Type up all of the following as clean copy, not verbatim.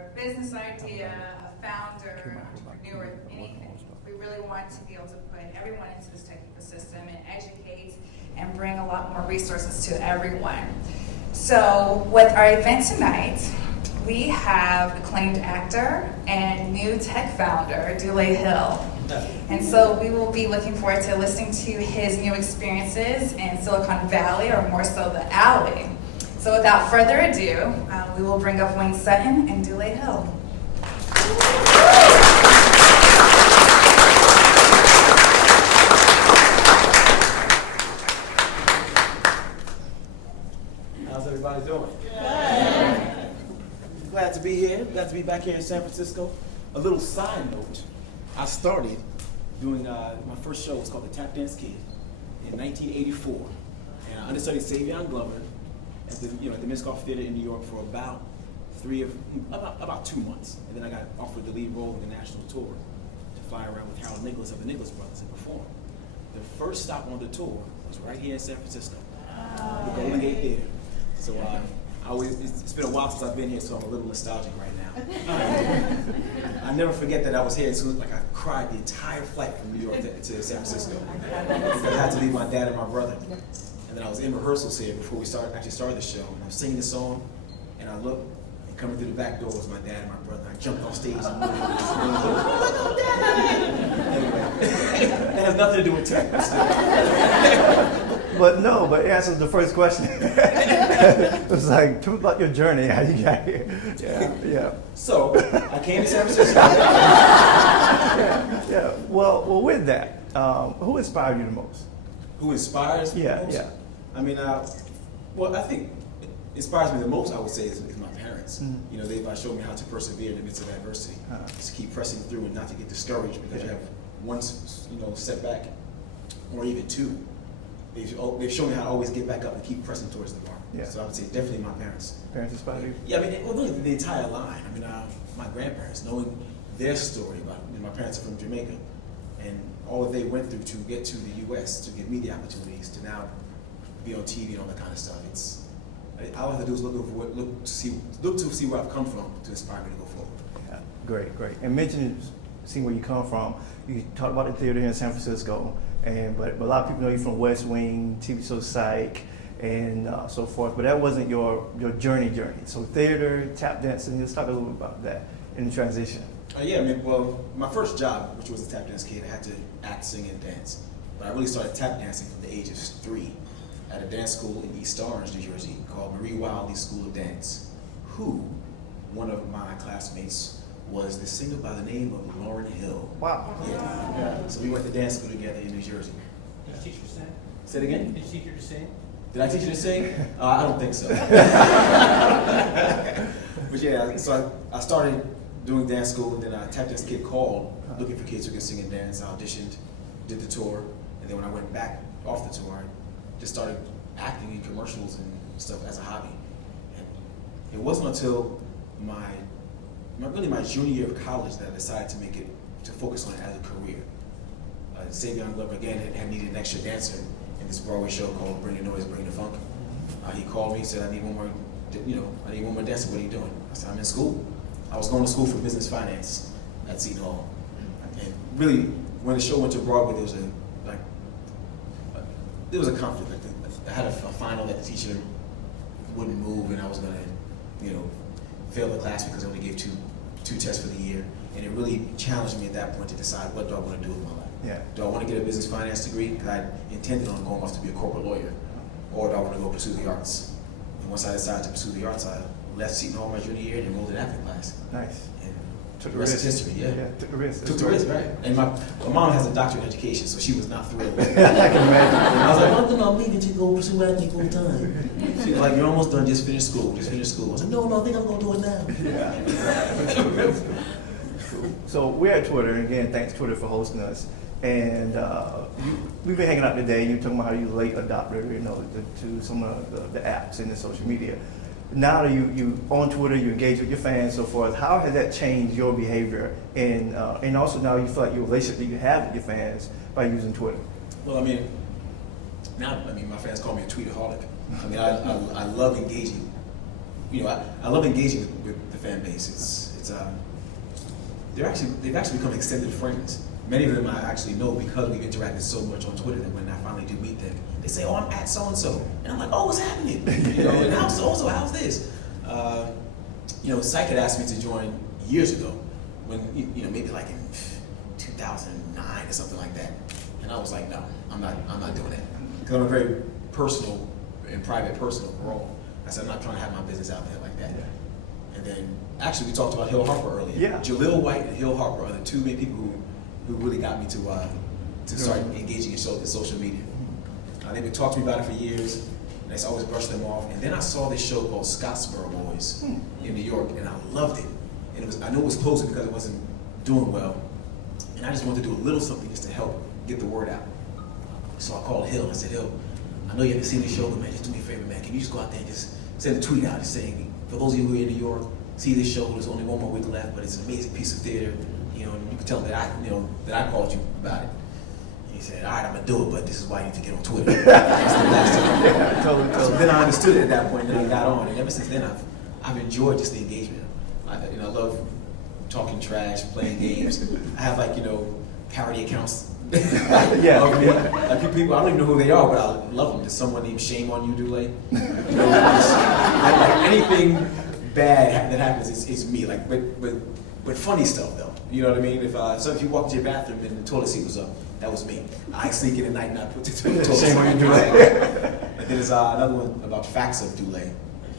a business idea, a founder, entrepreneur, anything. We really want to be able to put everyone into this tech ecosystem and educate and bring a lot more resources to everyone. So with our event tonight, we have acclaimed actor and new tech founder, Dulé Hill. And so we will be looking forward to listening to his new experiences in Silicon Valley, or more so the alley. So without further ado, we will bring up Wayne Sutton and Dulé Hill. How's everybody doing? Good. Glad to be here. Glad to be back here in San Francisco. A little side note, I started doing my first show. It's called The Tap Dance Kid in 1984. And I understudied Savion Glover at the Minskoff Theater in New York for about 2 months. And then I got offered the lead role in the national tour to fly around with Harold Nicholas of the Nicholas Brothers and perform. The first stop on the tour was right here in San Francisco, the Golden Gate Theater. So it's been a while since I've been here, so I'm a little nostalgic right now. I never forget that I was here, so I cried the entire flight from New York to San Francisco because I had to leave my dad and my brother. And then I was in rehearsals here before we actually started the show, and I was singing the song, and I looked, and coming through the back door was my dad and my brother. I jumped off stage and oh my God, Dad! Anyway, it has nothing to do with tech. But it answers the first question. It was like, tell me about your journey, how you got here. Yeah. So, I came to San Francisco. Yeah. Well, with that, who inspired you the most? Who inspires me the most? Yeah. I mean, I think inspires me the most, I would say, is my parents. Mm-hmm. You know, they've showed me how to persevere in the midst of adversity, to keep pressing through and not to get discouraged because you have one, setback or even two. They've shown me how to always get back up and keep pressing towards the mark. Yeah. So I would say definitely my parents. Parents inspired you? Yeah, I mean, really the entire line. I mean, my grandparents, knowing their story about, my parents are from Jamaica, and all that they went through to get to the U.S. to give me the opportunities to now be on TV and all that kind of stuff. All I have to do is look to see where I've come from to inspire me to go forward. Yeah, great. And seeing where you come from, you talked about the theater here in San Francisco, but a lot of people know you from West Wing, TV show Psych, and so forth. But that wasn't your journey. So theater, tap dancing. Let's talk a little bit about that in the transition. My first job, which was a tap dance kid, I had to act, sing, and dance. But I really started tap dancing from the age of 3 at a dance school in East Orange, New Jersey, called Marie Wiley School of Dance, one of my classmates was the singer by the name of Lauren Hill. Wow. Yeah. So we went to dance school together in New Jersey. Did you teach you to sing? Say it again? Did you teach you to sing? Did I teach you to sing? I don't think so. But yeah, so I started doing dance school, and then a tap dance kid called looking for kids who could sing and dance. I auditioned, did the tour, and then when I went back off the tour, I just started acting in commercials and stuff as a hobby. And it wasn't until my junior year of college that I decided to focus on it as a career. Savion Glover again had needed an extra dancer in this Broadway show called Bring the Noise, Bring the Funk. He called me and said, I need one more dancer. What are you doing? I said, I'm in school. I was going to school for business finance at Seton Hall. And really, when the show went to Broadway, there was a conflict. I had a final that the teacher wouldn't move, and I was going to, fail the class because I only gave two tests for the year. And it really challenged me at that point to decide, what do I want to do with my life? Yeah. Do I want to get a business finance degree? Because I intended on going off to be a corporate lawyer. Or do I want to go pursue the arts? And once I decided to pursue the arts, I left Seton Hall my junior year and enrolled in acting class. Nice. And took the rest is history, yeah. Took the risk. Took the risk, right. And my mom has a doctorate in education, so she was not thrilled. I can imagine. And I was like, I'm leaving to go pursue acting full time. She was like, you're almost done, just finish school. I was like, no, I think I'm going to do it now. Yeah. So we're at Twitter, and again, thanks Twitter for hosting us. And we've been hanging out today, and you're talking about how you late adopter, to some of the apps and the social media. Now that you on Twitter, you engage with your fans, so forth. How has that changed your behavior, and also now you feel like your relationship that you have with your fans by using Twitter? Well, now my fans call me a tweetaholic. I love engaging. I love engaging with the fan base. It's they've actually become extended friends. Many of them I actually know because we've interacted so much on Twitter that when I finally do meet them, they say, "Oh, I'm at so and so," and I'm like, "Oh, what's happening?" You know, and how's so and so? How's this? You know, Psych had asked me to join years ago, when maybe like in 2009 or something like that, and I was like, "No, I'm not doing that," because I'm a very personal and private person overall. I said, "I'm not trying to have my business out there like that." Yeah. And then actually we talked about Hill Harper earlier. Yeah. Jaleel White and Hill Harper are the two main people who really got me to start engaging in social media. They've been talking to me about it for years, and I always brush them off. And then I saw this show called Scottsboro Boys in New York, and I loved it. And I knew it was closing because it wasn't doing well, and I just wanted to do a little something just to help get the word out. So I called Hill. I said, "Hill, I know you haven't seen the show, but man, just do me a favor, man. Can you just go out there and just send a tweet out just saying, for those of you who are in New York, see this show. There's only one more week left, but it's an amazing piece of theater. You know, and you can tell them that I called you about it." And he said, "All right, I'm gonna do it, but this is why you need to get on Twitter." That's the last time. Yeah, totally. So then I understood it at that point, and then I got on, and ever since then I've enjoyed just the engagement. I love talking trash, playing games. I have parody accounts. Yeah. Like people, I don't even know who they are, but I love them. There's someone named Shame on You, Dulé. Anything bad that happens, it's me. But funny stuff though. You know what I mean? If you walk to your bathroom and the toilet seat was up, that was me. I sneak in at night and I put the toilet seat. Shame on you, Dulé. And then there's another one about facts of Dulé,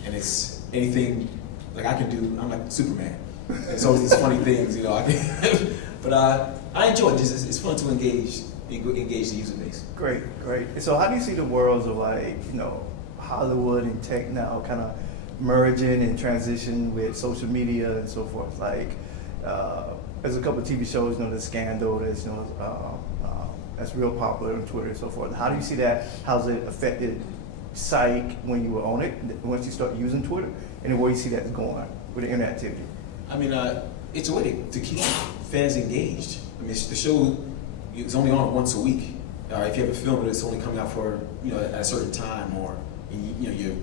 and it's anything like I can do. I'm like Superman. It's always these funny things, I can. But I enjoy it. It's fun to engage the user base. Great. And so how do you see the worlds of Hollywood and tech now kind of merging and transition with social media and so forth? There's a couple of TV shows, there's Scandal, that's real popular on Twitter and so forth. How do you see that? How's it affected Psych when you were on it, once you start using Twitter, and where you see that going with the interactivity? I mean, it's a way to keep fans engaged. I mean, the show is only on once a week. If you have a film, it's only coming out for at a certain time, or you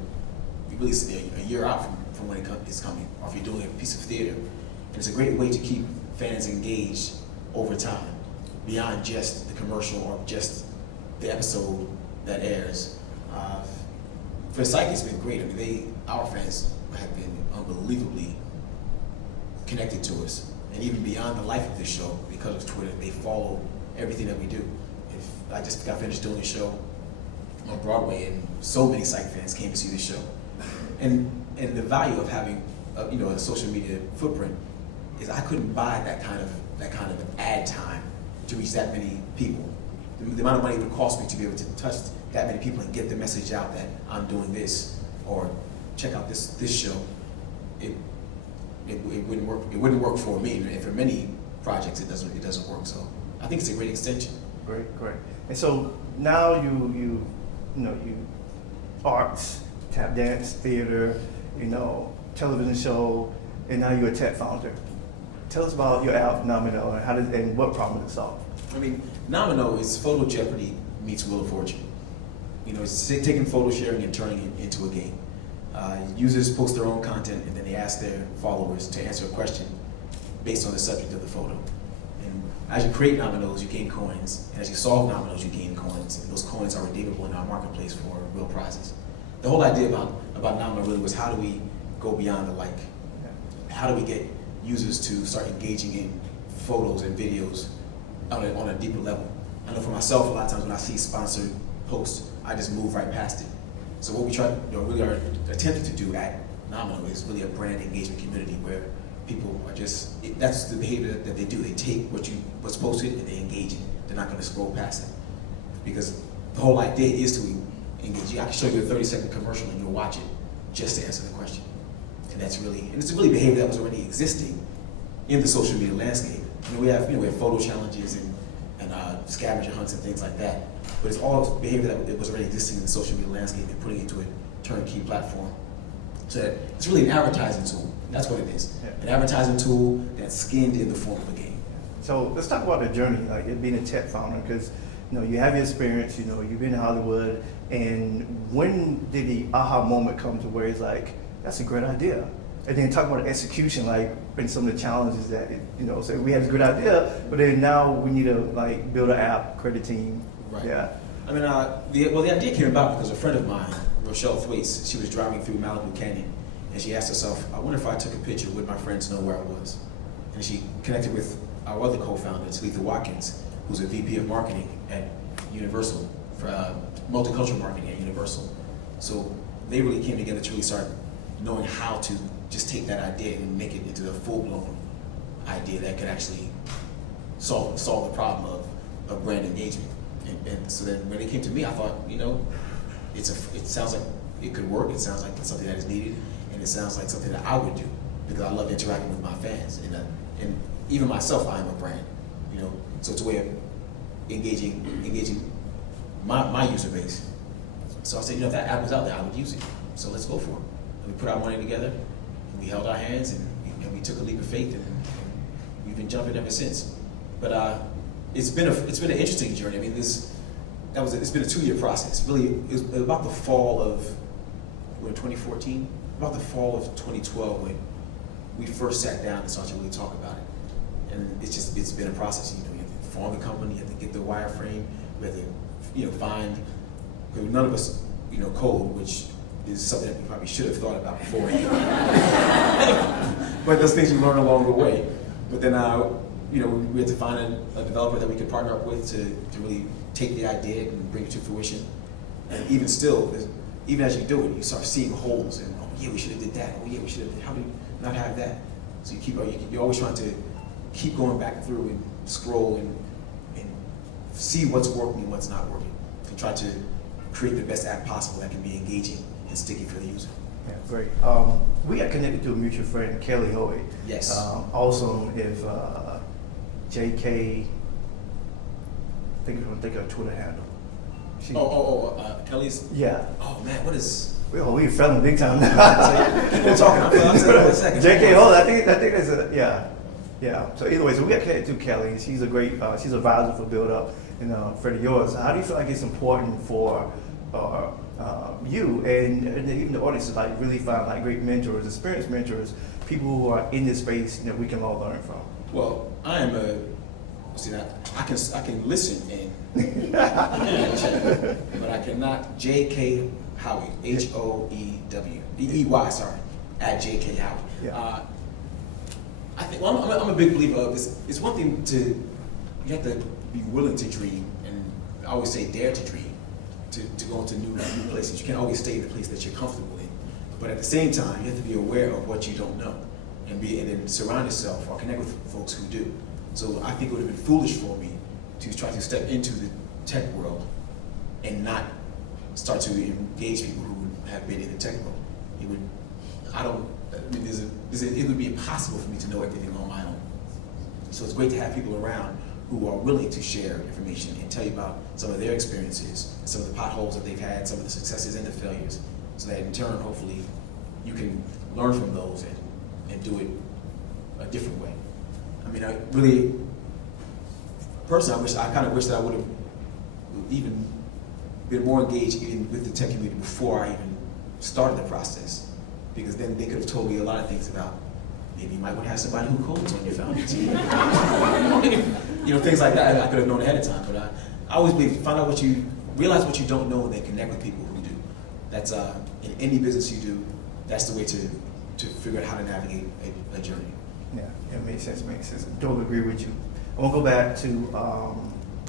release it a year out from when it's coming, or if you're doing a piece of theater. And it's a great way to keep fans engaged over time, beyond just the commercial or just the episode that airs. For Psych, it's been great. I mean, our fans have been unbelievably connected to us, and even beyond the life of this show, because of Twitter, they follow everything that we do. If I just got finished doing a show on Broadway, and so many Psych fans came to see the show, and the value of having a social media footprint is I couldn't buy that kind of ad time to reach that many people. The amount of money it would cost me to be able to touch that many people and get the message out that I'm doing this, or check out this show, it wouldn't work. It wouldn't work for me, and for many projects it doesn't work. So I think it's a great extension. Great. And so now you arts, tap dance, theater, television show, and now you're a tech founder. Tell us about your app Nomino and what problem it solve. I mean, Nomino is Photo Jeopardy meets Wheel of Fortune. It's taking photo sharing and turning it into a game. Users post their own content, and then they ask their followers to answer a question based on the subject of the photo. And as you create Nominos, you gain coins, and as you solve Nominos, you gain coins, and those coins are redeemable in our marketplace for real prizes. The whole idea about Nomino really was, how do we go beyond the like? How do we get users to start engaging in photos and videos on a deeper level? I know for myself, a lot of times when I see sponsored posts, I just move right past it. So what we try, really are attempting to do at Nomino is really a brand engagement community where people are that's the behavior that they do. They take what's posted and they engage it. They're not going to scroll past it. Because the whole idea is to engage. I can show you a 30-second commercial and you'll watch it just to answer the question. And it's really behavior that was already existing in the social media landscape. We have photo challenges and scavenger hunts and things like that. But it's all behavior that was already existing in the social media landscape and putting it into a turnkey platform. So that it's really an advertising tool. That's what it is. Yeah. An advertising tool that's skinned in the form of a game. So let's talk about the journey, like being a tech founder, because you have your experience, you've been in Hollywood, and when did the aha moment come to where it's like, that's a great idea? And then talk about the execution, like, and some of the challenges that, so we had this good idea, but then now we need to, like, build an app, create a team. Right. Yeah. I mean, the idea came about because a friend of mine, Rochelle Thwaites, she was driving through Malibu Canyon, and she asked herself, I wonder if I took a picture, would my friends know where I was? And she connected with our other co-founder, Talitha Watkins, who's a VP of marketing at Universal, for multicultural marketing at Universal. So they really came together to really start knowing how to just take that idea and make it into a full-blown idea that could actually solve the problem of brand engagement. And so then when it came to me, I thought, it sounds like it could work. It sounds like it's something that is needed, and it sounds like something that I would do because I love interacting with my fans, and even myself, I am a brand. So it's a way of engaging my user base. So I said, if that app was out there, I would use it. So let's go for it. And we put our money together, and we held our hands, and we took a leap of faith, and we've been jumping ever since. But it's been an interesting journey. I mean, it's been a 2-year process. Really, it was about the fall of 2014, about the fall of 2012 when we first sat down and started to really talk about it. And it's been a process. You have to form the company, you have to get the wireframe, we have to find, because none of us code, which is something that we probably should have thought about before. But those things you learn along the way. But then we had to find a developer that we could partner up with to really take the idea and bring it to fruition. And even still, even as you do it, you start seeing holes, and oh yeah, we should have did that. Oh yeah, we should have. How do we not have that? So you're always trying to keep going back through and scroll and see what's working and what's not working, and try to create the best app possible that can be engaging and sticky for the user. Yeah, great. We got connected to a mutual friend, Kelly Hoey. Yes. Also, if JK, I think I'm thinking of Twitter handle. Kelly's. Yeah. Oh man, what is? We fell in big time now. Keep on talking. I'll say that in a second. JK Hoey, I think that's yeah. So either way, so we got connected to Kelly. She's a great, she's an advisor for BuildUp, and Freddie yours. How do you feel like it's important for you and even the audience to like really find like great mentors, experienced mentors, people who are in this space that we can all learn from? Well, I am I can listen and but I cannot. JK Howie, HOEWEY, sorry, at JK Howie. Yeah. I think I'm a big believer of this. It's one thing you have to be willing to dream, and I always say dare to dream, to go into new places. You can't always stay in the place that you're comfortable in, but at the same time, you have to be aware of what you don't know, and then surround yourself or connect with folks who do. So I think it would have been foolish for me to try to step into the tech world and not start to engage people who have been in the tech world. It would be impossible for me to know everything on my own. So it's great to have people around who are willing to share information and tell you about some of their experiences, some of the potholes that they've had, some of the successes and the failures, so that in turn, hopefully, you can learn from those and do it a different way. I mean, I really, personally, I kind of wish that I would have even been more engaged with the tech community before I even started the process, because then they could have told me a lot of things about maybe you might want to have somebody who codes on your founding team. Things like that I could have known ahead of time. But I always believe, realize what you don't know and then connect with people who do. That's in any business you do, that's the way to figure out how to navigate a journey. Yeah, it makes sense. Totally agree with you. I want to go back to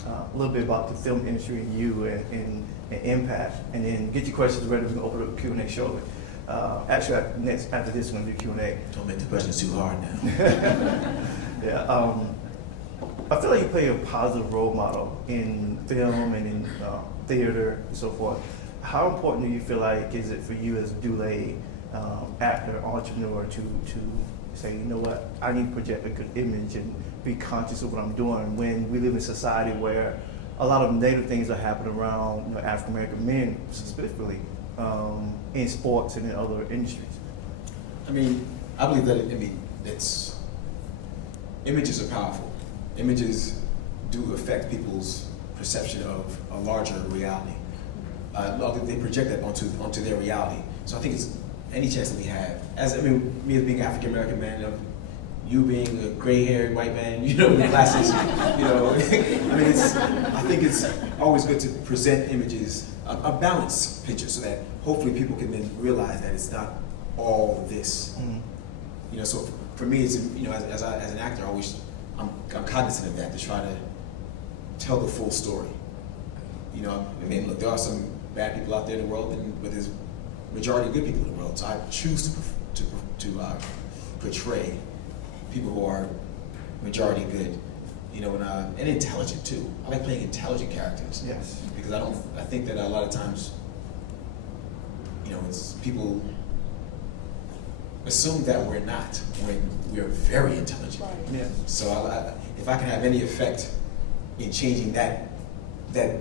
a little bit about the film industry and you and impact, and then get your questions ready. We're going to open up Q&A shortly. Actually, after this, we're going to do Q&A. Don't make the questions too hard now. Yeah, I feel like you play a positive role model in film and in theater and so forth. How important do you feel like is it for you as a Dulé actor, entrepreneur to say, you know what, I need to project a good image and be conscious of what I'm doing when we live in a society where a lot of negative things are happening around African American men specifically in sports and in other industries? I mean, I believe that images are powerful. Images do affect people's perception of a larger reality. They project that onto their reality. So I think any chance that we have. Me as being African American man, you being a gray-haired white man, with glasses, I think it's always good to present images, a balanced picture, so that hopefully people can then realize that it's not all this. Mm-hmm. So for me, it's, as an actor, I'm cognizant of that, to try to tell the full story. Look, there are some bad people out there in the world, but there's majority of good people in the world. So I choose to portray people who are majority good, and intelligent too. I like playing intelligent characters. Yes. Because I think that a lot of times, it's people assume that we're not, when we're very intelligent. Right. Yes. So if I can have any effect in changing that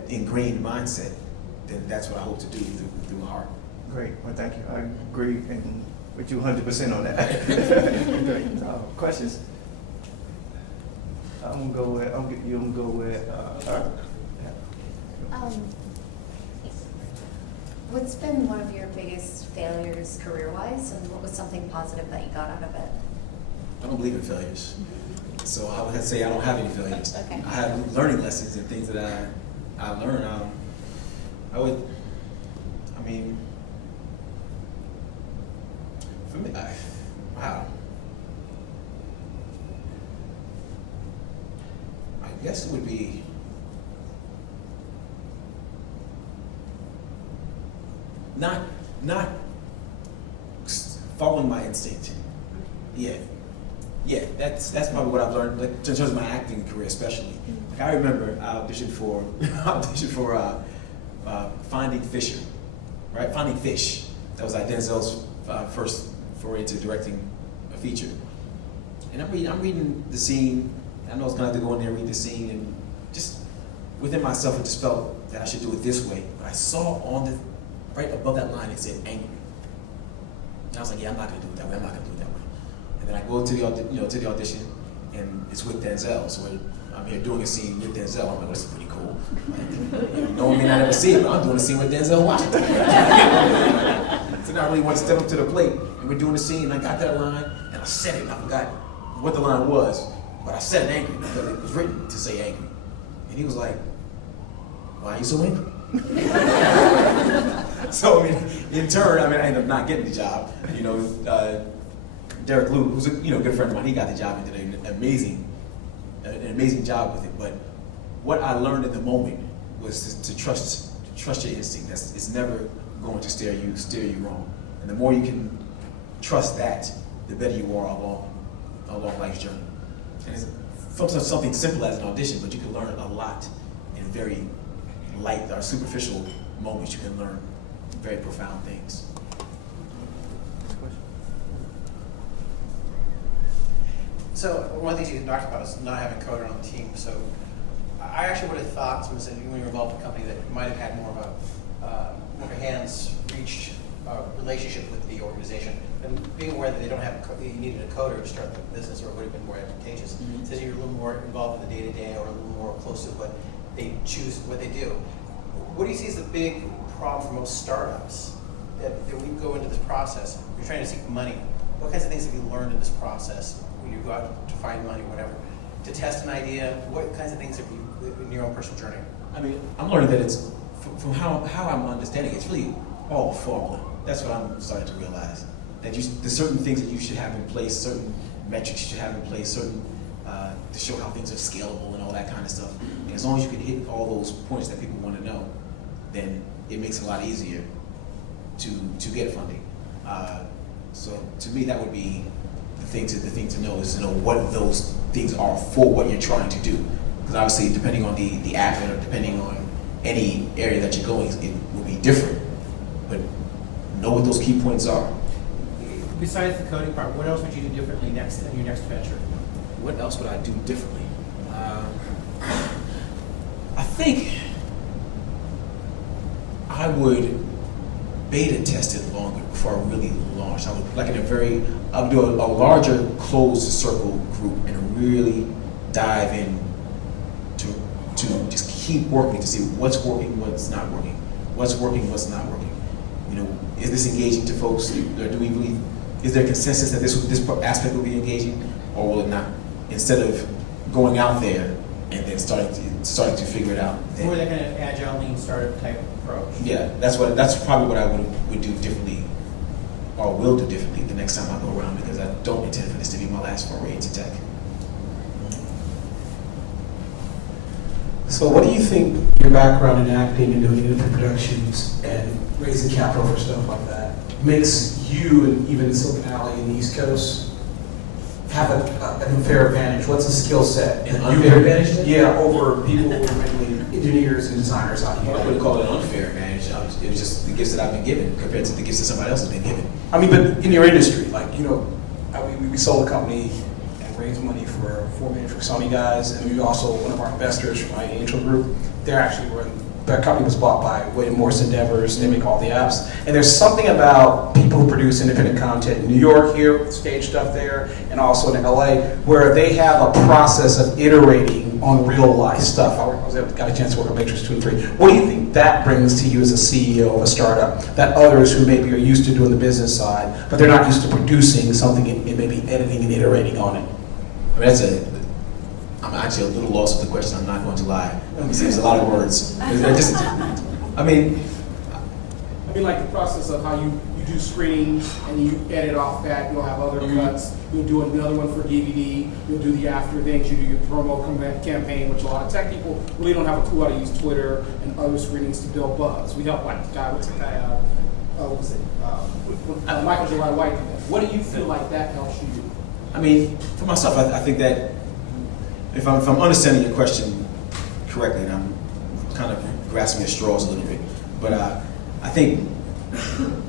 ingrained mindset, then that's what I hope to do through my art. Great. Well, thank you. I agree with you 100% on that. Great. Questions? I'm gonna go with. What's been one of your biggest failures career-wise, and what was something positive that you got out of it? I don't believe in failures. So I would have to say I don't have any failures. Okay. I have learning lessons and things that I learned. For me, wow. I guess it would be not following my instinct. Yeah, that's probably what I've learned, like, in terms of my acting career, especially. Like, I remember I auditioned for Finding Fisher, right? Finding Fish. That was like Denzel's first foray into directing a feature. And I'm reading the scene. I know I was gonna have to go in there and read the scene, and just within myself, I just felt that I should do it this way. But I saw right above that line, it said angry. And I was like, yeah, I'm not gonna do it that way. I'm not gonna do it that way. And then I go to the audition, and it's with Denzel. So I'm here doing a scene with Denzel. I'm like, well, this is pretty cool. Like, no one may not ever see it, but I'm doing a scene with Denzel Washington. So now I really want to step up to the plate, and we're doing a scene, and I got that line, and I said it, and I forgot what the line was, but I said it angry because it was written to say angry. And he was like, why are you so angry? So in turn, I ended up not getting the job. Derek Luke, who's a good friend of mine, he got the job and did an amazing job with it. But what I learned in the moment was to trust your instinct. It's never going to steer you wrong. And the more you can trust that, the better you are along life's journey. And it's something simple as an audition, but you can learn a lot in very light or superficial moments. You can learn very profound things. So one of the things you talked about is not having a coder on the team. So I actually would have thought, someone said when you were involved in a company, that you might have had more of a hands-reached relationship with the organization. And being aware that they don't have you needed a coder to start the business, or it would have been more advantageous. Mm-hmm. Says you're a little more involved in the day-to-day, or a little more close to what they choose, what they do. What do you see as the big problem for most startups? That we go into this process, you're trying to seek money. What kinds of things have you learned in this process when you go out to find money, whatever? To test an idea, what kinds of things have you, in your own personal journey? I'm learning that it's, from how I'm understanding, it's really all formula. That's what I'm starting to realize. That there's certain things that you should have in place, certain metrics you should have in place, certain to show how things are scalable and all that kind of stuff. And as long as you can hit all those points that people want to know, then it makes it a lot easier to get funding. So to me, that would be the thing to know, is to know what those things are for what you're trying to do. Because obviously, depending on the app, or depending on any area that you're going, it will be different. But know what those key points are. Besides the coding part, what else would you do differently in your next venture? What else would I do differently? I think I would beta test it longer before I really launched. I would do a larger closed circle group and really dive in to just keep working to see what's working, what's not working, what's working, what's not working. is this engaging to folks? Or do we really, is there consensus that this aspect will be engaging, or will it not? Instead of going out there and then starting to figure it out. More that kind of agile, lean startup type approach. Yeah, that's probably what I would do differently, or will do differently the next time I go around, because I don't intend for this to be my last foray into tech. So what do you think your background in acting and doing independent productions and raising capital for stuff like that makes you, and even Silicon Valley and the East Coast, have an unfair advantage? What's the skill set? An unfair advantage? Yeah, over people who are mainly engineers and designers out I here. wouldn't call it an unfair advantage. It was just the gifts that I've been given compared to the gifts that somebody else has been given. I mean, but in your industry, like, we sold a company and raised money for $4 million for Sony guys, and we also, one of our investors from my angel group, their company was bought by Wade Morris Endeavors. They make all the apps. And there's something about people who produce independent content in New York here, stage stuff there, and also in LA, where they have a process of iterating on real life stuff. Got a chance to work on Matrix 2 and 3. What do you think that brings to you as a CEO of a startup that others who maybe are used to doing the business side, but they're not used to producing something and maybe editing and iterating on it? I mean, I'm actually a little lost with the question, I'm not going to lie. It's a lot of words. I mean, like the process of how you do screenings and you edit off that, you'll have other cuts, you'll do another one for DVD, you'll do the after things, you do your promo campaign, which a lot of tech people really don't have a clue how to use Twitter and other screenings to build buzz. We help like the guy, Michael J. White do that. What do you feel like that helps you do? I mean, for myself, I think that if I'm understanding your question correctly, and I'm kind of grasping at straws a little bit, but I think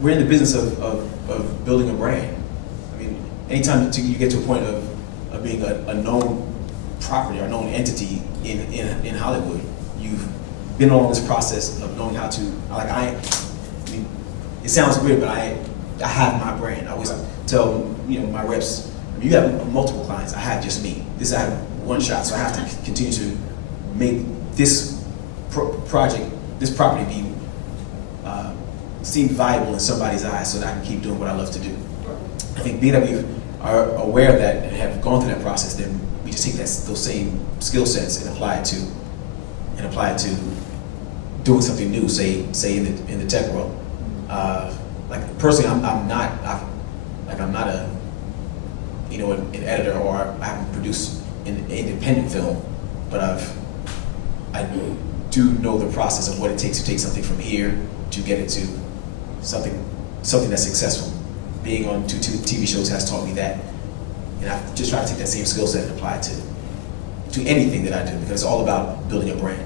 we're in the business of building a brand. I mean, anytime you get to a point of being a known property or a known entity in Hollywood, you've been along this process of knowing how to, I mean, it sounds weird, but I have my brand. I always tell my reps, I mean, you have multiple clients. I have just me. I have one shot, so I have to continue to make this property be seem valuable in somebody's eyes, so that I can keep doing what I love to do. I think BW are aware of that and have gone through that process. Then we just take those same skill sets and apply it to doing something new. Say in the tech world. Like personally, I'm not an editor, or I haven't produced an independent film, but I do know the process of what it takes to take something from here to get it to something that's successful. Being on two TV shows has taught me that, and I've just tried to take that same skill set and apply it to anything that I do, because it's all about building a brand.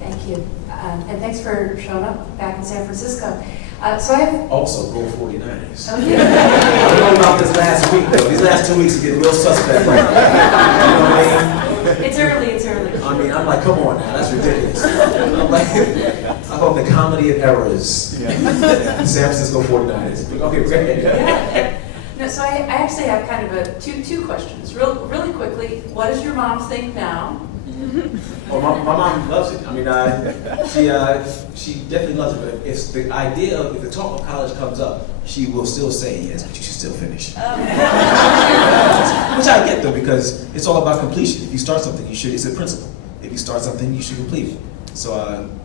Thank you, and thanks for showing up back in San Francisco. So I have Also, go 49ers. Oh, yeah. I don't know about this last week though. These last 2 weeks are getting real suspect. Right? You know what I mean? It's early. I mean, I'm like, come on now, that's ridiculous. I'm like, I thought the comedy of errors. Yeah. San Francisco 49ers. Okay, go ahead. Yeah. No, so I actually have kind of two questions. Really quickly, what does your mom think now? Well, my mom loves it. I mean, she definitely loves it. But if the talk of college comes up, she will still say yes, but you should still finish. Which I get though, because it's all about completion. If you start something, it's a principle. If you start something, you should complete it. So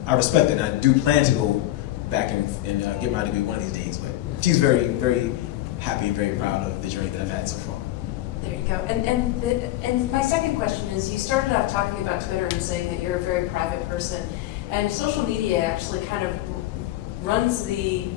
I respect it, and I do plan to go back and get my degree one of these days. But she's very, very happy and very proud of the journey that I've had so far. There you go. And my second question is, you started off talking about Twitter and saying that you're a very private person, and social media actually kind of runs the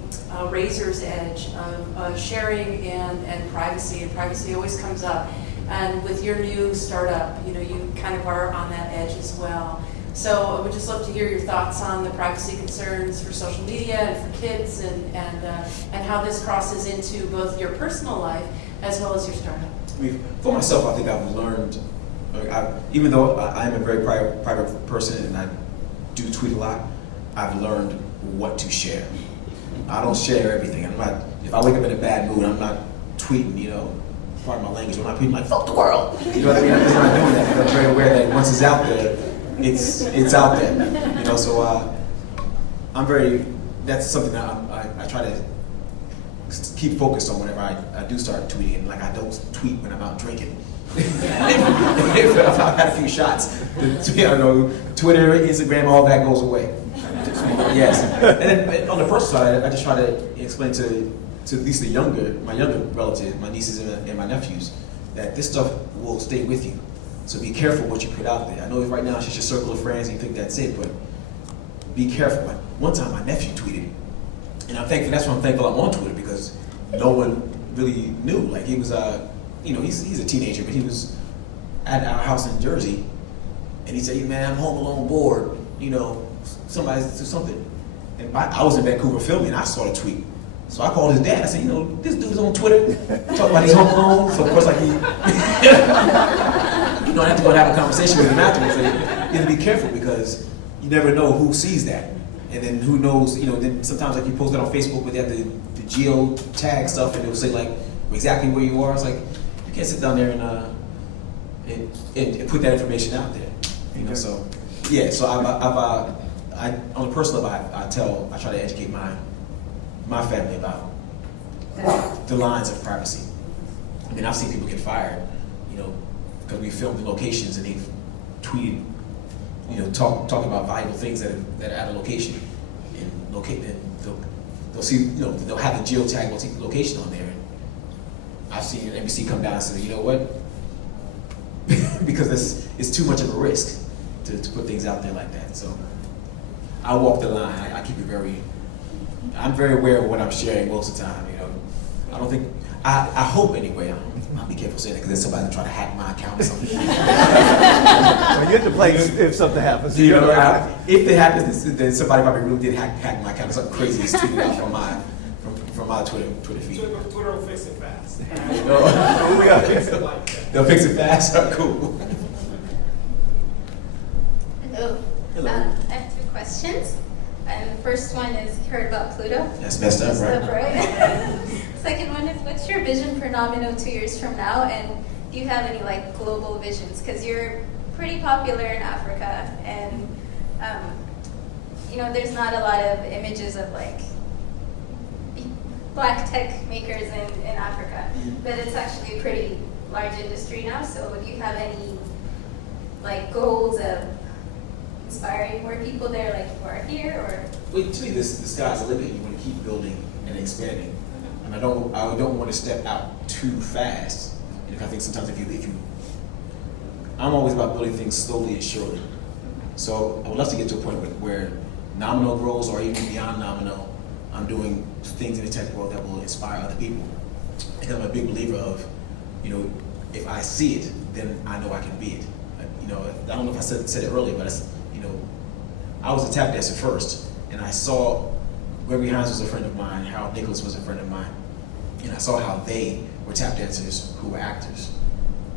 razor's edge of sharing and privacy, and privacy always comes up. And with your new startup, you kind of are on that edge as well. So I would just love to hear your thoughts on the privacy concerns for social media and for kids, and how this crosses into both your personal life as well as your startup. I mean, for myself, I think I've learned, even though I'm a very private person and I do tweet a lot, I've learned what to share. I don't share everything. If I wake up in a bad mood, I'm not tweeting, pardon my language, I'm not tweeting like, fuck the world. You know what I mean? I'm just not doing that. I'm very aware that once it's out there, it's out there, you know. So that's something that I try to keep focused on whenever I do start tweeting. Like I don't tweet when I'm out drinking. if I've had a few shots, I don't know, Twitter, Instagram, all that goes away. Yes, and then on the personal side, I just try to explain to at least my younger relatives, my nieces and my nephews, that this stuff will stay with you. So be careful what you put out there. I know right now it's just your circle of friends and you think that's it, but be careful. Like one time my nephew tweeted, and I'm thankful. That's why I'm thankful I'm on Twitter, because no one really knew. Like he was, he's a teenager, but he was at our house in Jersey, and he said, "Hey, man, I'm home alone, bored. You know, somebody do something." And I was in Vancouver filming, and I saw the tweet. So I called his dad. I said, "You know, this dude's on Twitter talking about he's home alone." So of course, like he, I have to go and have a conversation with him afterwards. So you have to be careful, because you never know who sees that, and then who knows. Then sometimes like you post it on Facebook, but they have the geo tag stuff, and it'll say like exactly where you are. It's like you can't sit down there and put that information out there. So yeah. So I on a personal level, I try to educate my family about the lines of privacy. I mean, I've seen people get fired, because we filmed the locations and they've tweeted, talking about valuable things that are at a location, and they'll see, they'll have the geotag location on there. And I've seen NBC come down and say, you know what, because it's too much of a risk to put things out there like that. So I walk the line. I keep it I'm very aware of what I'm sharing most of the time. I don't think, I hope anyway. I'll be careful saying that, because there's somebody that try to hack my account or something. Well, you have to play if something happens. If it happens, then somebody probably really did hack my account or something crazy is tweeted out from my Twitter feed. Twitter will fix it fast. They'll fix it fast. Cool. Hello. Hello. I have 2 questions. And the first one is, you heard about Pluto? That's messed up, right? Second one is, what's your vision for Nomino 2 years from now? And do you have any global visions? Because you're pretty popular in Africa, and there's not a lot of images of black tech makers in Africa, but it's actually a pretty large industry now. So do you have any goals of inspiring more people there, who are here, or? Well, to me, the sky's the limit. You want to keep building and expanding, and I don't want to step out too fast. I think sometimes if you, I'm always about building things slowly and surely. So I would love to get to a point where Nomino grows, or even beyond Nomino, I'm doing things in the tech world that will inspire other people. Because I'm a big believer of, if I see it, then I know I can be it. I don't know if I said it earlier, but I was a tap dancer first, and I saw Gregory Hines was a friend of mine, Harold Nicholas was a friend of mine, and I saw how they were tap dancers who were actors.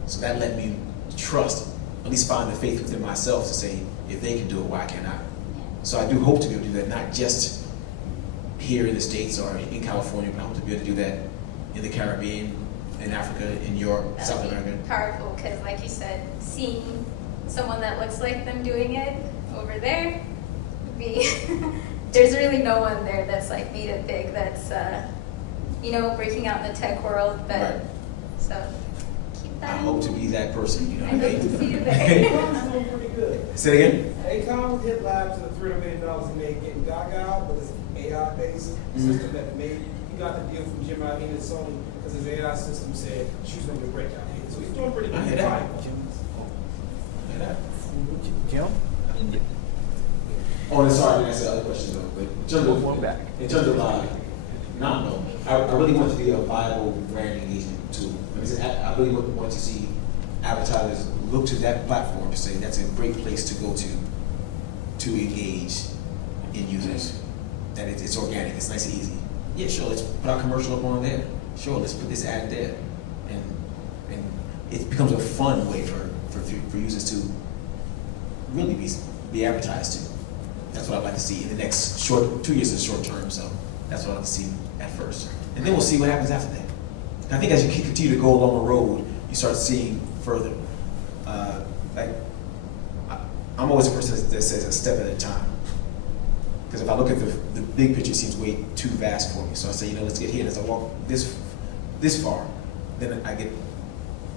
So that let me trust, at least find the faith within myself to say, if they can do it, why can't I? So I do hope to be able to do that, not just here in the States or in California, but I hope to be able to do that in the Caribbean, in Africa, in Europe, South America. Powerful, because like you said, seeing someone that looks like them doing it over there would be, there's really no one there that's made it big, that's, breaking out in the tech world, but, Right. So, keep that I in hope to be that person, I hope to see you there. doing pretty good. Say it again? Acom hit labs at $300 million he made getting Gaga, but it's AI-based system that made. He got the deal from Jim Iovine and Sony because his AI system said she was going to be a breakout hit. So he's doing pretty good. I hear that. Jim? Oh, sorry, I answered the other question though. But in terms of Nomino, I really want to be a viable brand engagement tool. I really want to see advertisers look to that platform to say that's a great place to go to engage in users. That it's organic, it's nice and easy. Yeah, sure, let's put our commercial up on there. Sure, let's put this ad there. And it becomes a fun way for users to really be advertised to. That's what I'd like to see in the next 2 years is short term, so that's what I'd like to see at first. And then we'll see what happens after that. And I think as you continue to go along the road, you start seeing further. I'm always a person that says a step at a time. Because if I look at the big picture, it seems way too vast for me. So I say, let's get here. As I walk this far, then I get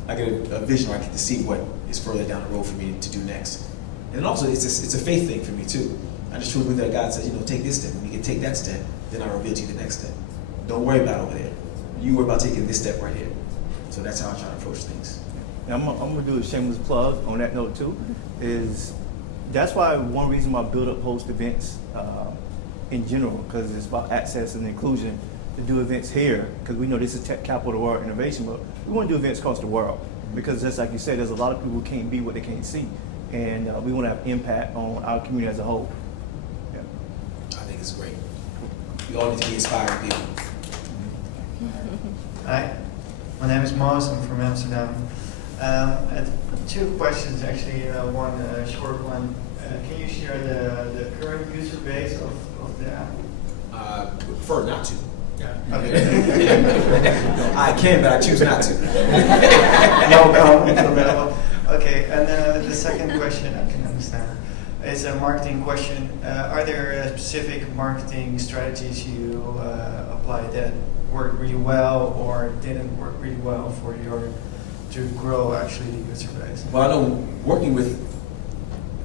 a vision where I get to see what is further down the road for me to do next. And then also, it's a faith thing for me too. I just truly believe that God says, take this step. When you can take that step, then I reveal to you the next step. Don't worry about over there. You worry about taking this step right here. So that's how I try to approach things. And I'm gonna do a shameless plug on that note too. That's why one reason why Build Up hosts events in general, because it's about access and inclusion. To do events here, because we know this is tech capital of the world innovation, but we want to do events across the world because just like you said, there's a lot of people who can't be what they can't see, and we want to have impact on our community as a whole. Yeah. I think it's great. We all need to be inspiring people. Hi, my name is Moos. I'm from Amsterdam. I have 2 questions actually. One short one. Can you share the current user base of the app? I prefer not to. Okay. I can, but I choose not to. No problem. No problem. Okay, and the second question I can understand is a marketing question. Are there specific marketing strategies you apply that worked really well or didn't work really well for to grow actually the user base? Well, I know working with,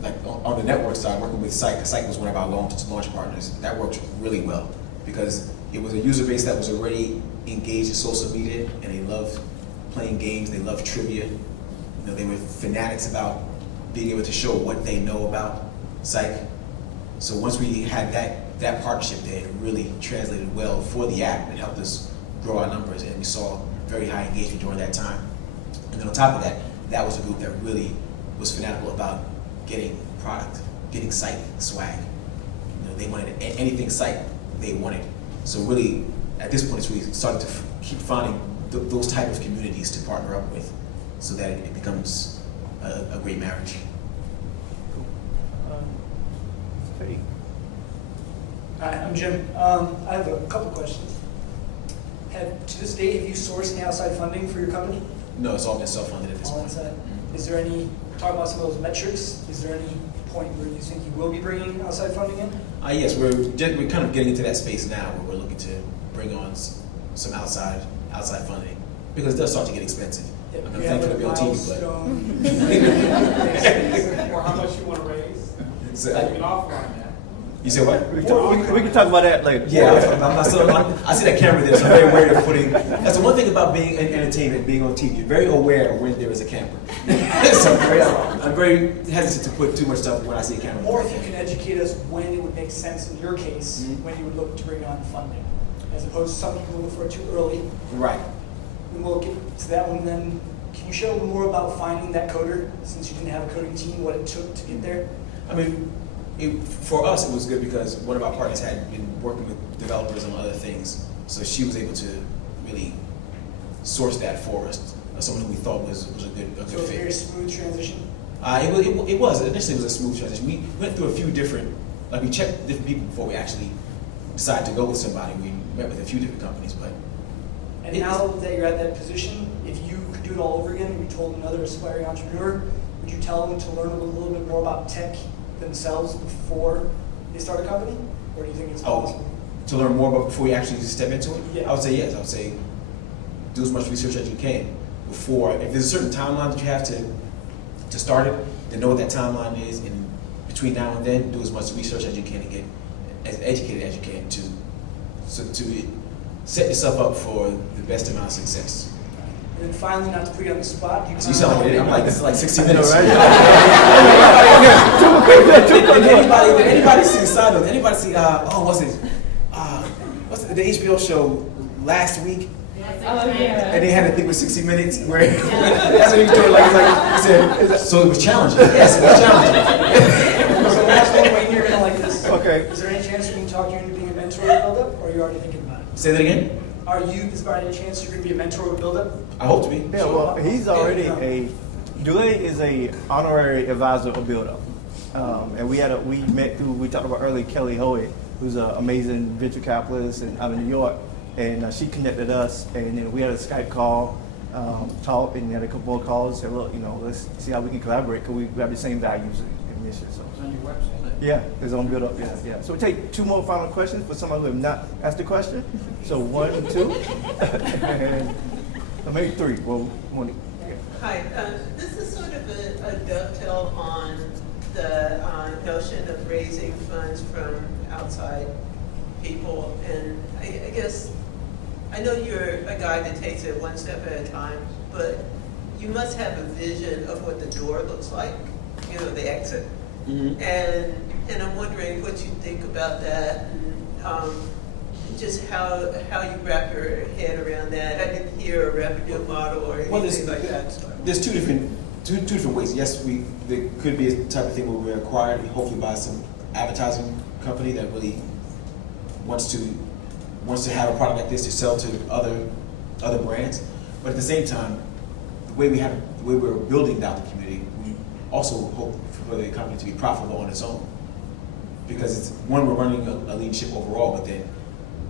like on the network side, working with Psych was one of our launch partners. That worked really well because it was a user base that was already engaged in social media, and they loved playing games. They loved trivia. They were fanatics about being able to show what they know about Psych. So once we had that partnership there, it really translated well for the app. It helped us grow our numbers, and we saw very high engagement during that time. And then on top of that, that was a group that really was fanatical about getting product, getting Psych swag. They wanted anything Psych, they wanted. So really, at this point, it's really starting to keep finding those type of communities to partner up with so that it becomes a great marriage. Hi, I'm Jim. I have a couple questions. To this date, have you sourced any outside funding for your company? No, it's all been self-funded at this All point. inside? Is there any, talk about some of those metrics, is there any point where you think you will be bringing outside funding in? Yes, we're kind of getting into that space now where we're looking to bring on some outside funding because it does start to get expensive. Yeah, I'm thankful to be on TV, Or how much you want to raise? So, Like an offer on that. you said what? We can talk about that later. Yeah, I see that camera there, so I'm very wary of putting. That's the one thing about being in entertainment, being on TV. You're very aware of when there is a camera. So I'm very hesitant to put too much stuff when I see a camera. Or if you can educate us when it would make sense in your case, when you would look to bring on funding, as opposed to some people look for it too early. Right. And we'll get to that one then. Can you share a little more about finding that coder, since you didn't have a coding team, what it took to get there? I mean, for us, it was good because one of our partners had been working with developers on other things, so she was able to really source that for us. Someone who we thought was a good So it was a fit. very smooth transition? It was. Initially, it was a smooth transition. We went through a few different, we checked different people before we actually decided to go with somebody. We met with a few different companies, but. And now that you're at that position, if you could do it all over again and you told another aspiring entrepreneur, would you tell them to learn a little bit more about tech themselves before they start a company? Or do you think it's possible? To learn more about before you actually step into it? Yeah. I would say yes. I would say do as much research as you can before. If there's a certain timeline that you have to start it, then know what that timeline is. And between now and then, do as much research as you can and get as educated as you can to set yourself up for the best amount of success. And then finally, not to put you on the spot, do you So you sound like an idiot. I'm like, this is like 60 minutes. Did anybody see Side Note? Anybody see, what's the HBO show last week? Oh, yeah. And they had a thing with 60 minutes where that's what he was doing. He said, so it was challenging. Yes, it was challenging. So last one, Wayne, you're gonna like this. Okay. Is there any chance we can talk you into being a mentor at BuildUp, or are you already thinking about it? Say that again? Is there any chance you're gonna be a mentor at BuildUp? I hope to be. Yeah, well, he's already Dulé is a honorary advisor of BuildUp. And we talked about earlier Kelly Hoey, who's an amazing venture capitalist out of New York. And she connected us, and then we had a Skype call, talk, and had a couple more calls. Said, look, let's see how we can collaborate because we have the same values, and this year. So It's on your website. yeah, it's on Build Up. Yeah. So we take 2 more final questions for somebody who have not asked a question. So 1, 2, and maybe 3. Well, 1. Hi, this is sort of a dovetail on the notion of raising funds from outside people. And I guess, I know you're a guy that takes it one step at a time, but you must have a vision of what the door looks like, you know, the exit. Mm-hmm. And I'm wondering what you think about that, and just how you wrap your head around that. I didn't hear a revenue model or anything like that. There's two different ways. Yes, there could be a type of thing where we're acquired, hopefully by some advertising company that really wants to have a product like this to sell to other brands. But at the same time, the way we're building out the community, we also hope for the company to be profitable on its own. Because we're running a leadership overall, but then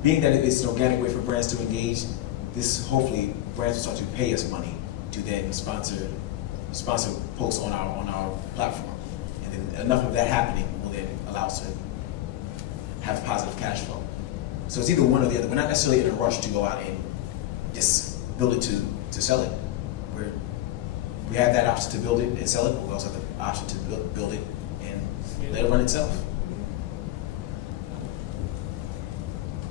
being that it's an organic way for brands to engage, this hopefully brands will start to pay us money to then sponsor posts on our platform. And then enough of that happening will then allow us to have positive cash flow. So it's either one or the other. We're not necessarily in a rush to go out and just build it to sell it. We have that option to build it and sell it, but we also have the option to build it and let it run itself.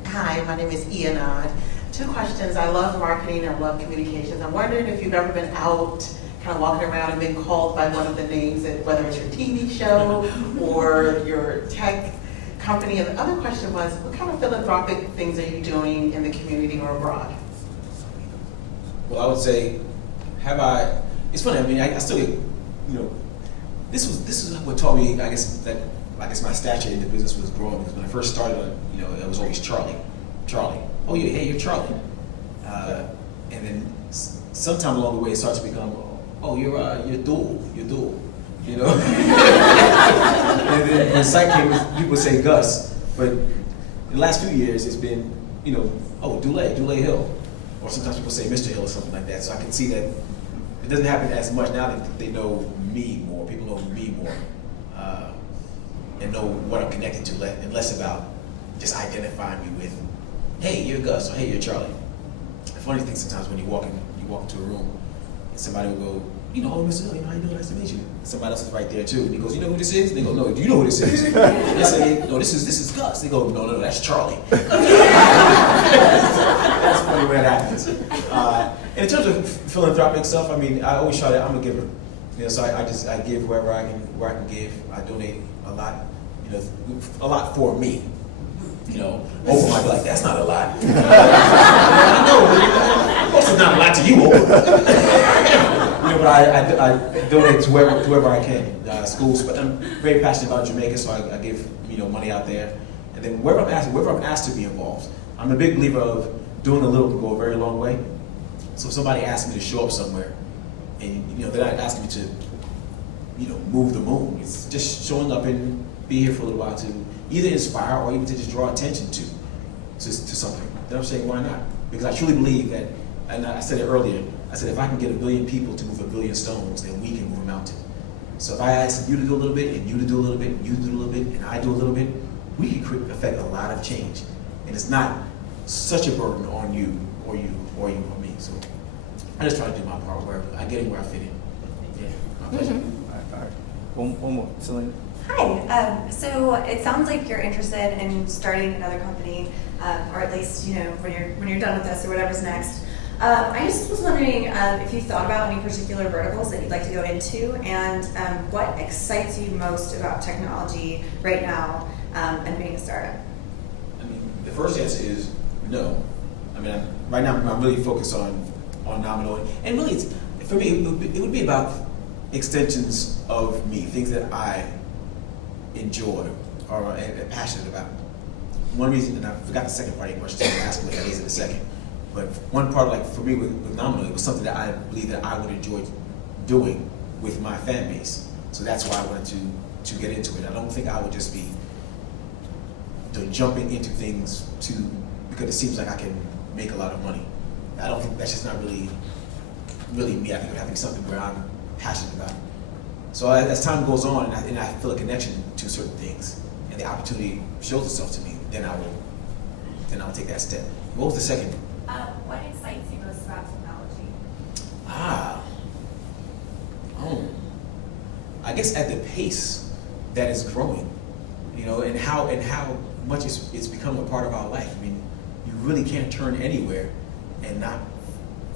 Hi, my name is Ianad. 2 questions. I love marketing and love communications. I'm wondering if you've ever been out kind of walking around and been called by one of the names, whether it's your TV show or your tech company. And the other question was, what kind of philanthropic things are you doing in the community or abroad? Well, I would say, it's funny, I mean, I still get, this is what taught me, I guess my stature in the business was growing, because when I first started, it was always Charlie. Oh, yeah, hey, you're Charlie. And then sometime along the way, it starts to become, oh, you're Dulé, you know? And then when Site came, people would say Gus, but in the last few years, it's been, oh, Dulé Hill. Or sometimes people say Mr. Hill or something like that. So I can see that it doesn't happen as much now that they know me more. People know me more and know what I'm connected to, and less about just identifying me with, hey, you're Gus, or hey, you're Charlie. The funny thing sometimes when you walk into a room and somebody will go, oh, Mr. Hill, how you doing? Nice to meet you. Somebody else is right there too. And he goes, you know who this is? And they go, no, do you know who this is? And they say, no, this is Gus. They go, no, that's Charlie. That's funny way it happens. In terms of philanthropic stuff, I mean, I always try to, I'm a giver. So I give where I can give. I donate a lot, a lot for me. Oprah might be like, that's not a lot. I know, most is not a lot to you, Oprah. But I donate to whoever I can. Schools, but I'm very passionate about Jamaica, so I give money out there. And then wherever I'm asked to be involved, I'm a big believer of doing a little can go a very long way. So if somebody asks me to show up somewhere, and they're not asking me to, move the moon. It's just showing up and be here for a little while to either inspire or even to just draw attention to something. Then I'm saying, why not? Because I truly believe that, and I said it earlier, I said if I can get 1 billion people to move 1 billion stones, then we can move a mountain. So if I ask you to do a little bit, and you to do a little bit, and you to do a little bit, and I do a little bit, we can affect a lot of change. And it's not such a burden on you or me. So I just try to do my part where I get in where I fit in. Yeah, my pleasure. All right. One more, Selena. Hi. So it sounds like you're interested in starting another company, or at least when you're done with this or whatever's next. I just was wondering if you thought about any particular verticals that you'd like to go into, and what excites you most about technology right now and being a startup. I mean, the first answer is no. I mean, right now I'm really focused on Nominal, and really, for me, it would be about extensions of me, things that I enjoy or am passionate about. One reason, and I forgot the second part of your question, so I'll ask what that is in a second. But one part, like for me with Nominal, it was something that I believe that I would enjoy doing with my fan base. So that's why I wanted to get into it. I don't think I would just be jumping into things because it seems like I can make a lot of money. I don't think that's just not really me. I think it would have to be something where I'm passionate about it. So as time goes on and I feel a connection to certain things and the opportunity shows itself to me, then I'll take that step. What was the second? What excites you most about technology? I guess at the pace that is growing, you know, and how much it's becoming a part of our life. I mean, you really can't turn anywhere and not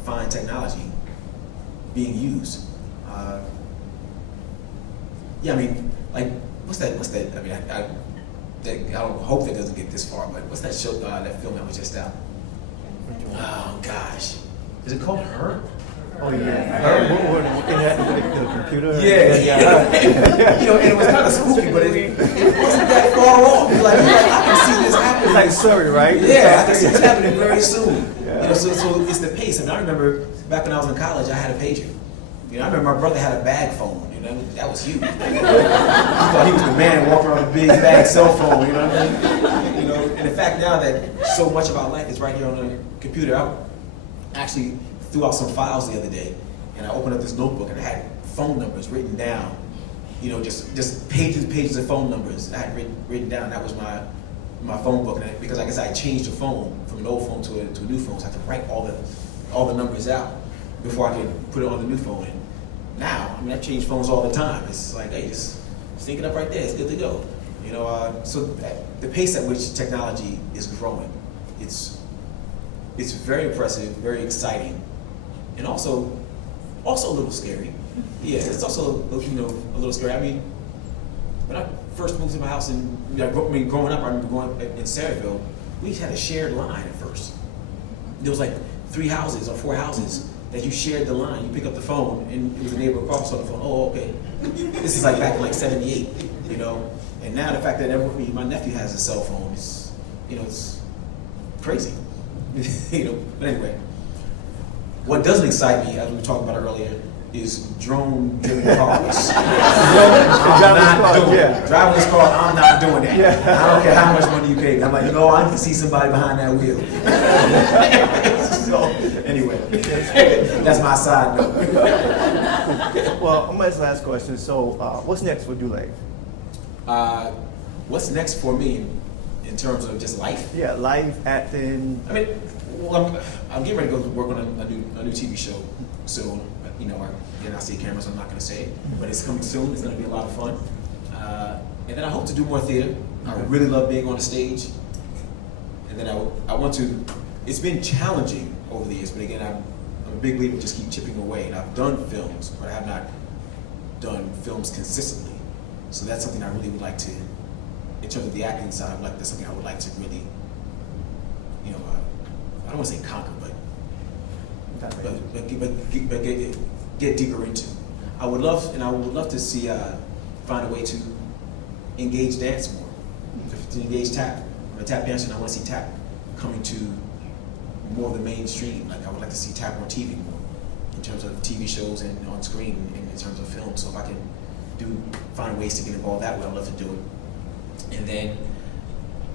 find technology being used. Yeah, I mean, like, what's that? I mean, I don't hope that doesn't get this far, but what's that show, that film that was just out? Oh gosh, is it called Her? Oh yeah, the computer. Yeah. You know, and it was kind of spooky, but it wasn't that far off. You're like, I can see this happening. It's like Surrey, right? Yeah, I can see this happening very soon. Yeah. You know, so it's the pace. I mean, I remember back when I was in college, I had a pager. You know, I remember my brother had a bag phone. You know, that was huge. He thought he was the man walking around with a big bag cell phone. You know what I mean? You know, and the fact now that so much of our life is right here on the computer, I actually threw out some files the other day, and I opened up this notebook and I had phone numbers written down. You know, just pages and pages of phone numbers I had written down. That was my phone book, and because I guess I changed the phone from an old phone to a new phone, so I had to write all the numbers out before I could put it on the new phone. And now, I mean, I change phones all the time. It's like, hey, just sync it up right there. It's good to go. You know, so the pace at which technology is growing, it's very impressive, very exciting, and also a little scary. Yeah, it's also, you know, a little scary. I mean, when I first moved to my house, and growing up, I remember going in Saraville, we had a shared line at first. There was like 3 houses or 4 houses that you shared the line. You pick up the phone, and it was a neighbor across on the phone. Oh, okay. This is like back in like '78, you know. And now the fact that my nephew has a cell phone, it's, you know, it's crazy. You know. But anyway, what doesn't excite me, as we were talking about earlier, is drone-driven cars. Driving this car, I'm not doing that. Yeah. I don't care how much money you pay. I'm like, you know, I can see somebody behind that wheel. So, anyway, that's my side note. Well, I'm gonna ask the last question. So, what's next for Dulé? What's next for me in terms of just life? Yeah, life, acting. I mean, well, I'm getting ready to go work on a new TV show soon. You know, I see cameras, I'm not going to say it, but it's coming soon. It's going to be a lot of fun. And then I hope to do more theater. I really love being on the stage. And then I want to, it's been challenging over the years, but again, I'm a big believer in just keep chipping away. And I've done films, but I have not done films consistently. So that's something I really would like to, in terms of the acting side, that's something I would like to really, you know, I don't want to say conquer, but get deeper into. I would love to see find a way to engage dance more, to engage tap. I'm a tap dancer, and I want to see tap coming to more of the mainstream. Like I would like to see tap on TV more, in terms of TV shows and on screen, and in terms of film. So if I can find ways to get involved that way, I'd love to do it. And then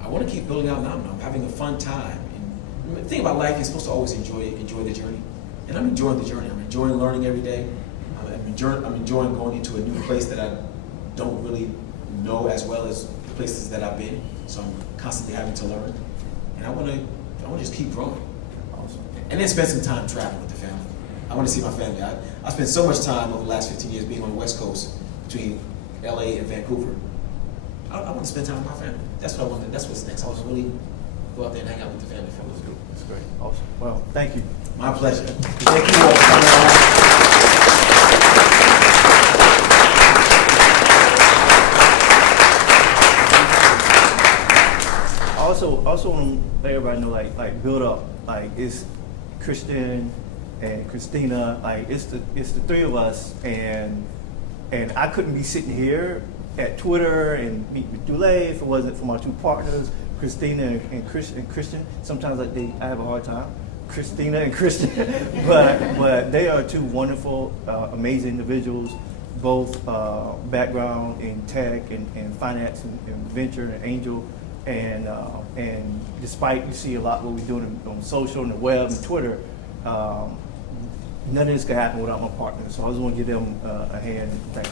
I want to keep building out Nom Nom. I'm having a fun time. And the thing about life, you're supposed to always enjoy the journey. And I'm enjoying the journey. I'm enjoying learning every day. I'm enjoying going into a new place that I don't really know as well as the places that I've been. So I'm constantly having to learn. And I want to just keep growing. Awesome. And then spend some time traveling with the family. I want to see my family. I spent so much time over the last 15 years being on the West Coast between LA and Vancouver. I want to spend time with my family. That's what I want. That's what's next. I want to really go out there and hang out with the family. That's great. Awesome. Well, thank you. My pleasure. Thank you all for coming out. Also want to let everybody know, like Build Up, like it's Christian and Christina, like it's the 3 of us, and I couldn't be sitting here at Twitter and meet with Dulé if it wasn't for my 2 partners, Christina and Christian. Sometimes I have a hard time, Christina and Christian, but they are 2 wonderful, amazing individuals, both background in tech and finance and venture and angel, and despite you see a lot what we're doing on social and the web and Twitter, none of this could happen without my partners. So I just want to give them a hand. Thank you.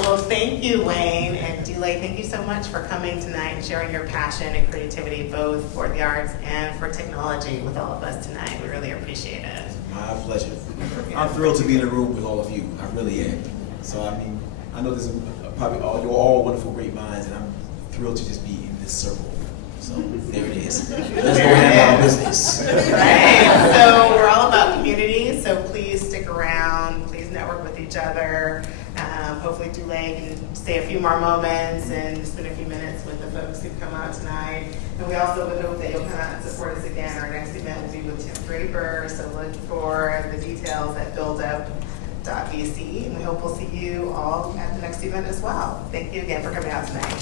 Well, thank you, Wayne and Dulé. Thank you so much for coming tonight and sharing your passion and creativity both for the arts and for technology with all of us tonight. We really appreciate it. My pleasure. I'm thrilled to be in a room with all of you. I really am. So I mean, I know there's probably you're all wonderful, great minds, and I'm thrilled to just be in this circle. So there it is. Let's go handle our business. Right. So we're all about community. So please stick around. Please network with each other. Hopefully Dulé can stay a few more moments and spend a few minutes with the folks who've come out tonight. And we also would hope that you'll come out and support us again. Our next event will be with Tim Draper. So look for the details at BUILDUP.vc. And we hope we'll see you all at the next event as well. Thank you again for coming out tonight.